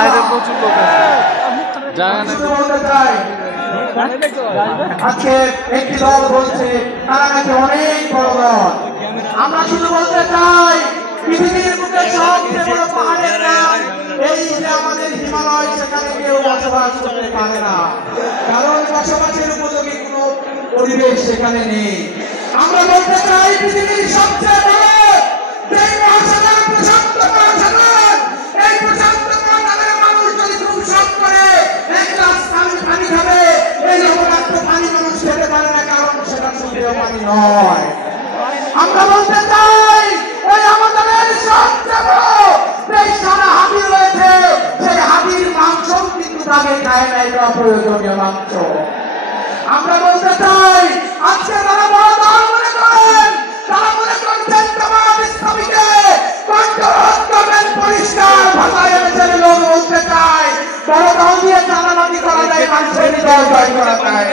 বাইরে প্রচুর লোক আছে আজকে একটি দল বলছে তারা নাকি অনেক বড় দল। আমরা শুধু বলতে চাই পৃথিবীর বুকে সবচেয়ে বড় পাহাড়ের নাম এই যে আমাদের হিমালয়, সেখানে কেউ বসবাস করতে পারে না, কারণ বসবাসের উপযোগী কোনো পরিবেশ সেখানে নেই। আমরা বলতে চাই পৃথিবীর সবচেয়ে বড় যে মহাসাগর প্রশান্ত মহাসাগর, এই প্রশান্ত মহাসাগরের মানুষ যদি খুব শখ করে এক গ্লাস পানি খাবে, এই লবণাক্ত পানি মানুষ খেতে পারে না, কারণ সেটা শুধু পানি নয়। আমরা বলতে চাই ওই আমাদের সবচেয়ে বড় যে সারা হাতি রয়েছে, সেই হাতির মাংস কিন্তু তাকে খায় না, এটা প্রয়োজনীয় মাংস। আমরা বলতে চাই আজকে তারা বড় দল মনে করেন, তারা মনে করছেন জামাত ইসলামীকে কন্ট্রোল করবেন, পরিষ্কার ভাষায় এসে লোক বলতে চাই বড় দল দিয়ে চালাবাজি করা যায়, মানুষের হৃদয় জয় করা যায়।